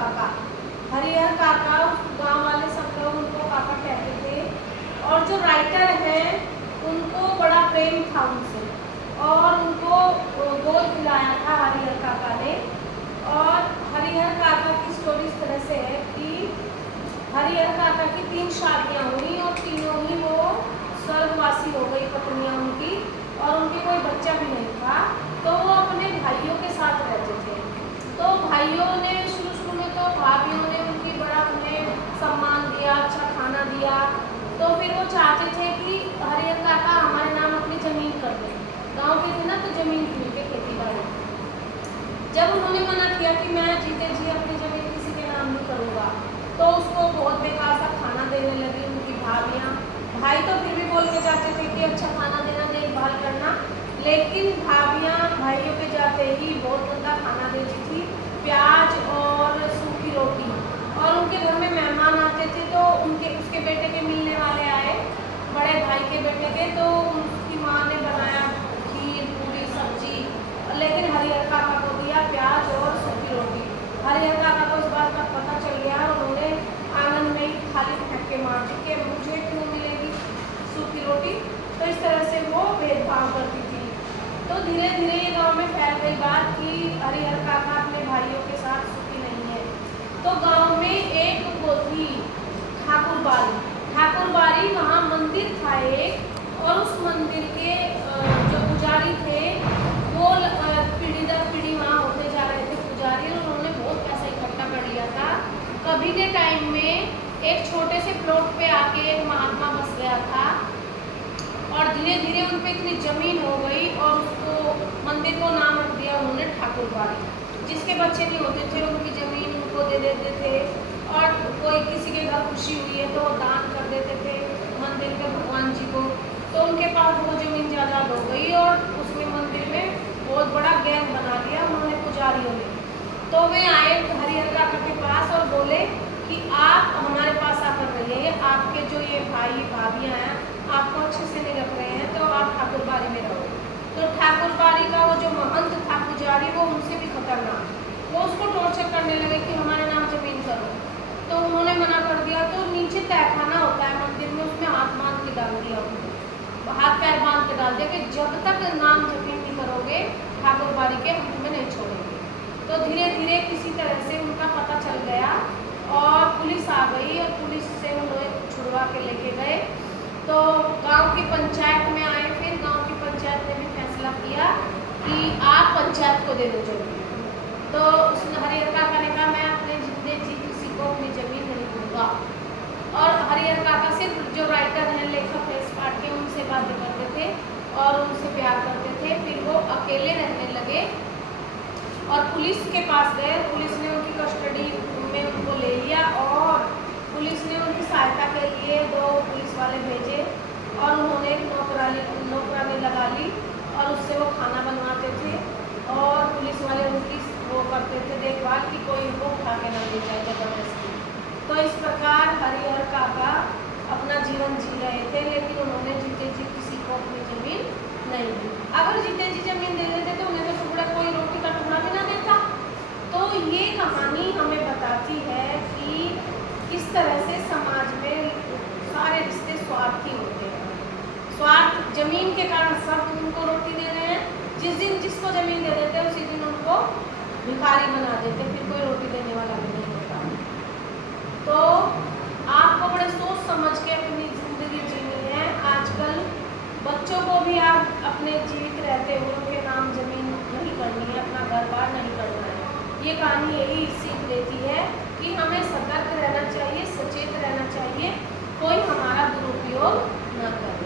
काका। हरिहर काका, गांव वाले सब लोग उनको काका कहते थे। और जो राइटर हैं उनको बड़ा प्रेम था उनसे और उनको गोद दिलाया था हरिहर काका ने। और हरिहर काका की स्टोरी इस तरह से है कि हरिहर काका की 3 शादियाँ हुई और तीनों ही वो स्वर्गवासी हो गई पत्नियाँ उनकी, और उनके कोई बच्चा भी नहीं था। तो वो अपने भाइयों के साथ रहते थे। तो भाइयों ने शुरू में तो भाभियों ने उनकी बड़ा उन्हें सम्मान दिया, अच्छा खाना दिया। तो फिर वो चाहते थे कि हरिहर काका हमारे नाम अपनी ज़मीन कर दें। गाँव के थे ना, तो ज़मीन मिल के खेती बाड़ी। जब उन्होंने मना किया कि मैं जीते जी अपनी ज़मीन किसी के नाम नहीं करूँगा, तो उसको बहुत बेकार सा खाना देने लगी उनकी भाभियाँ। भाई तो फिर भी बोल के जाते थे कि अच्छा खाना देना, देखभाल करना, लेकिन भाभियाँ भाइयों के जाते ही बहुत गंदा खाना देती थी, प्याज और सूखी रोटी। और उनके घर में मेहमान आते थे तो उसके बेटे के मिलने वाले आए, बड़े भाई के बेटे के, तो उसकी माँ ने बनाया खीर पूरी सब्जी, लेकिन हरिहर काका को दिया प्याज और सूखी रोटी। हरिहर काका को इस बात का पता चल गया, उन्होंने आंगन में ही थाली फेंक के मार दी कि मुझे क्यों मिलेगी सूखी रोटी। तो इस तरह से वो भेदभाव करती थी। तो धीरे धीरे ये गांव में फैल गई बात कि हरिहर काका अपने भाइयों के साथ सुखी नहीं है। तो गांव में एक वो थी ठाकुरबाड़ी, वहाँ मंदिर था एक, और उस मंदिर के जो पुजारी थे वो पीढ़ी दर पीढ़ी वहाँ होते जा रहे थे पुजारी, और उन्होंने बहुत पैसा इकट्ठा कर लिया था। कभी के टाइम में एक छोटे से प्लॉट पे आके एक महात्मा बस गया था, और धीरे धीरे उन पे इतनी ज़मीन हो गई और उसको मंदिर को नाम रख दिया उन्होंने ठाकुरबाड़ी। जिसके बच्चे नहीं होते थे उनकी ज़मीन उनको दे देते थे, और कोई किसी के घर खुशी हुई है तो दान कर देते थे मंदिर के भगवान जी को। तो उनके पास वो ज़मीन जायदाद हो गई और उसमें मंदिर में बहुत बड़ा गैंग बना लिया उन्होंने पुजारियों ने। तो वे आए हरिहर काका के पास और बोले कि आप हमारे पास आकर रहिए, आपके जो ये भाई भाभियाँ हैं आपको अच्छे से नहीं रख रहे हैं, तो आप ठाकुरबाड़ी में रहो। तो ठाकुरबाड़ी का वो जो महंत था पुजारी, वो उनसे भी खतरनाक, वो उसको टॉर्चर करने लगे कि हमारे नाम ज़मीन करो। तो उन्होंने मना कर दिया। तो नीचे तहखाना होता है मंदिर में, उसमें हाथ बांध के डाल दिया, हाथ पैर बांध के डाल दिया कि जब तक नाम ज़मीन नहीं करोगे ठाकुरबाड़ी के हम तुम्हें नहीं छोड़ेंगे। तो धीरे धीरे किसी तरह से उनका पता चल गया और पुलिस आ गई, और पुलिस से उन्हें छुड़वा के लेके गए। तो गांव की पंचायत में आए, फिर गांव की पंचायत ने भी फैसला किया कि आप पंचायत को दे दो ज़मीन। तो उसने हरिहर काका ने कहा मैं अपने जिंदे जी किसी को अपनी ज़मीन नहीं दूंगा। और हरिहर काका सिर्फ जो राइटर हैं, लेखक हैं इस पाठ के, उनसे बातें करते थे और उनसे प्यार करते थे। फिर वो अकेले रहने लगे और पुलिस के पास गए। पुलिस ने उनकी कस्टडी में उनको ले लिया और पुलिस ने उनकी सहायता के लिए 2 पुलिस वाले भेजे, और उन्होंने एक नौकरानी लगा ली और उससे वो खाना बनवाते थे, और पुलिस वाले उनकी वो करते थे देखभाल कि कोई उनको उठा के ना ले जाए जबरदस्ती। तो इस प्रकार हरिहर काका अपना जीवन जी रहे थे, लेकिन उन्होंने जीते जी किसी को अपनी ज़मीन नहीं दी। अगर जीते जी ज़मीन दे देते तो उन्हें तो टुकड़ा कोई रोटी का टुकड़ा भी ना देता। तो ये कहानी हमें बताती है कि किस तरह से समाज में सारे रिश्ते स्वार्थी होते हैं। स्वार्थ, ज़मीन के कारण सब उनको रोटी दे रहे हैं, जिस दिन जिसको ज़मीन दे देते उसी दिन उनको भिखारी बना देते, फिर कोई रोटी देने वाला भी नहीं होता। तो आपको बड़े सोच समझ के अपनी ज़िंदगी जीनी है। आजकल बच्चों को भी आप अपने जीवित रहते हुए उनके नाम ज़मीन नहीं करनी है, अपना घर बार नहीं करना है। ये कहानी यही सीख देती है कि हमें सतर्क रहना चाहिए, सचेत रहना चाहिए, कोई हमारा दुरुपयोग न करे।